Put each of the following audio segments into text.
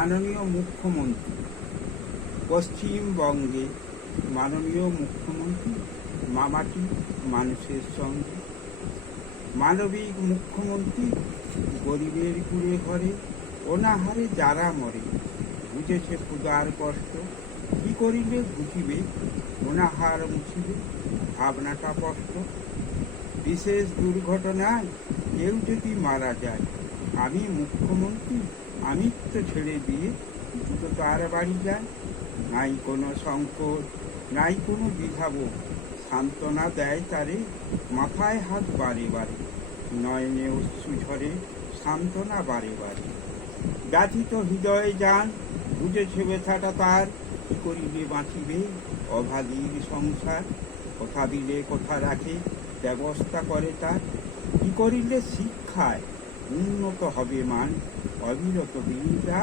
মাননীয় মুখ্যমন্ত্রী পশ্চিমবঙ্গে মাননীয় মুখ্যমন্ত্রী মামাটি মানুষের সঙ্গে মানবিক মুখ্যমন্ত্রী গরিবের কুড়ে ঘরে অনাহারে যারা মরে বুঝেছে ক্ষুধার কষ্ট কি করিলে বুঝিবে অনাহার মুছিবে ভাবনাটা কষ্ট বিশেষ দুর্ঘটনায় কেউ যদি মারা যায় আমি মুখ্যমন্ত্রী আমিত্ব ছেড়ে দিয়ে দ্রুত তার বাড়ি যায় নাই কোনো সংকট নাই কোনো দ্বিধাবোধ সান্ত্বনা দেয় তারে মাথায় হাত বারে বারে নয়নে অশ্রু ঝরে সান্ত্বনা বারে বারে ব্যথিত হৃদয়ে যান বুঝেছে ব্যথাটা তার কি করিলে বাঁচিবে অভাগীর সংসার কথা দিলে কথা রাখে ব্যবস্থা করে তার কি করিলে শিক্ষায় উন্নত হবে মান অবিরত দিনটা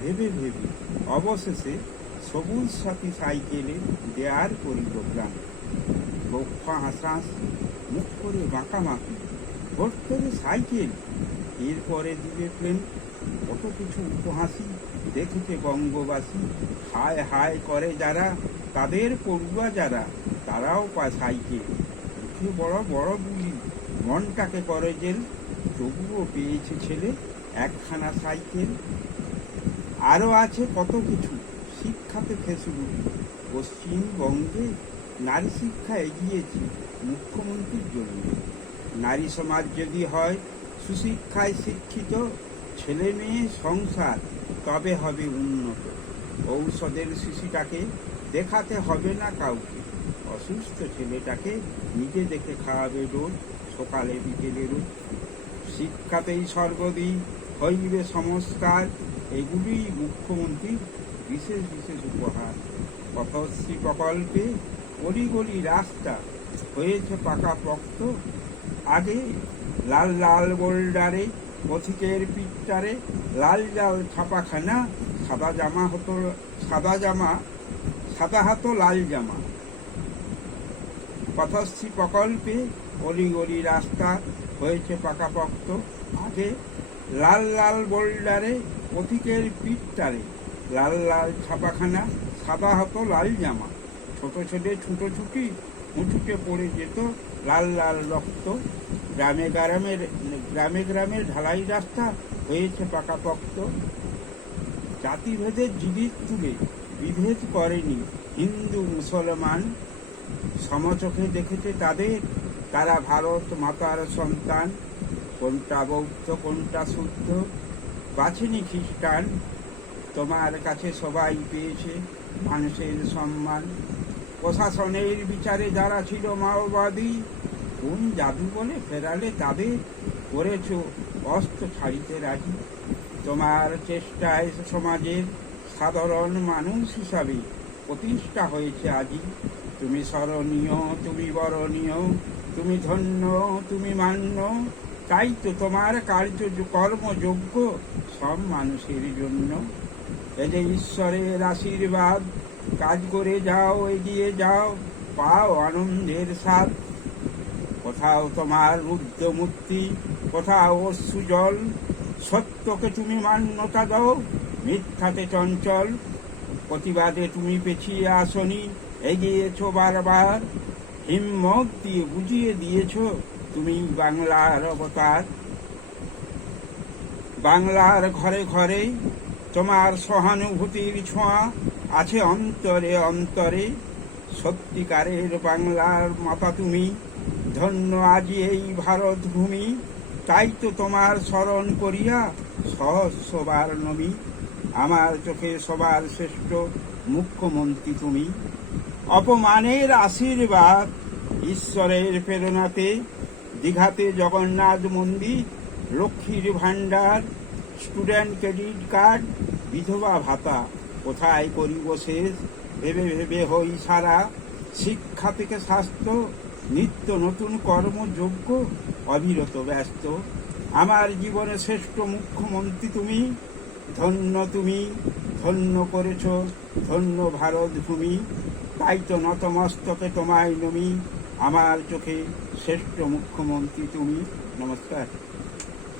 ভেবে ভেবে অবশেষে সবুজ সাথী সাইকেলে দেয়ার করিল প্রাণ বক্ষা হাসাস মুখ করে বাঁকামাকি ভোট করে সাইকেল এরপরে দিবে প্লেন কত কিছু উপহাসি দেখেছে বঙ্গবাসী হায় হায় করে যারা তাদের পড়ুয়া যারা তারাও পায় সাইকেল উঠে বড় বড় বুলি মনটাকে করে জেল তবুও পেয়েছে ছেলে একখানা সাইকেল আরও আছে কত কিছু শিক্ষাতে ফেসবুক পশ্চিমবঙ্গে নারী শিক্ষা এগিয়েছে মুখ্যমন্ত্রীর জন্য নারী সমাজ যদি হয় সুশিক্ষায় শিক্ষিত ছেলে মেয়ে সংসার তবে হবে উন্নত ঔষধের শিশুটাকে দেখাতে হবে না কাউকে অসুস্থ ছেলেটাকে নিজে দেখে খাওয়াবে রোজ সকালে বিকেলে রোজ শিক্ষাতেই স্বর্গদি হইবে সংস্কার এগুলি মুখ্যমন্ত্রীর বিশেষ বিশেষ উপহার পথশ্রী প্রকল্পে অলিগলি রাস্তা হয়েছে পাকাপোক্ত আগে লাল লাল বোল্ডারে পথিকের পিঠটারে লাল লাল ছাপাখানা সাদা জামা হতো সাদা হাতো লাল জামা পথশ্রী প্রকল্পে অলিগলি রাস্তা হয়েছে পাকাপোক্ত আগে লাল লাল বোল্ডারে পথিকের পিঠটারে লাল লাল ছাপাখানা সাদা হতো লাল জামা ছোট ছেলে ছুটোছুটি উঁচুতে পড়ে যেত লাল লাল রক্ত গ্রামে গ্রামের ঢালাই রাস্তা হয়েছে পাকাপোক্ত জাতিভেদের জীবিত তুলে বিভেদ করেনি হিন্দু মুসলমান সমচোখে দেখেছে তাদের তারা ভারত মাতার সন্তান কোনটা বৌদ্ধ কোনটা শুদ্ধ বাছেনি খ্রিস্টান তোমার কাছে সবাই পেয়েছে মানুষের সম্মান প্রশাসনের বিচারে যারা ছিল মাওবাদী কোন জাদু বলে ফেরালে তাদের করেছ অস্ত্র ছাড়িতে রাজি তোমার চেষ্টায় সমাজের সাধারণ মানুষ হিসাবে প্রতিষ্ঠা হয়েছে আজি তুমি স্মরণীয় তুমি বরণীয় তুমি ধন্য তুমি মান্য তাই তো তোমার কর্মযোগ্য সব মানুষের জন্য এই যে ঈশ্বরের আশীর্বাদ কাজ করে যাও এগিয়ে যাও পাও আনন্দের স্বাদ কোথাও তোমার রুদ্রমূর্তি কোথাও অশ্রুজল সত্যকে তুমি মান্যতা দাও মিথ্যাতে চঞ্চল প্রতিবাদে তুমি পেছিয়ে আসনি এগিয়েছ বারবার হিম্মত দিয়ে বুঝিয়ে দিয়েছ তুমি বাংলার অবতার বাংলার ঘরে ঘরে তোমার সহানুভূতির ছোঁয়া আছে অন্তরে অন্তরে সত্যিকারের বাংলার মাতা তুমি ধন্য আজি এই ভারত ভূমি তাই তো তোমার স্মরণ করিয়া সহস্রবার নমি আমার চোখে সবার শ্রেষ্ঠ মুখ্যমন্ত্রী তুমি অপমানের আশীর্বাদ ঈশ্বরের প্রেরণাতে দীঘাতে জগন্নাথ মন্দির লক্ষ্মীর ভাণ্ডার স্টুডেন্ট ক্রেডিট কার্ড বিধবা ভাতা কোথায় করিব শেষ ভেবে ভেবে হই সারা শিক্ষা থেকে স্বাস্থ্য নিত্য নতুন কর্মযোগ্য অবিরত ব্যস্ত আমার জীবনে শ্রেষ্ঠ মুখ্যমন্ত্রী তুমি ধন্য করেছ ধন্য ভারত ভূমি তাই তো নতমস্তকে তোমায় নমি আমার চোখে শ্রেষ্ঠ মুখ্যমন্ত্রী তুমি নমস্কার।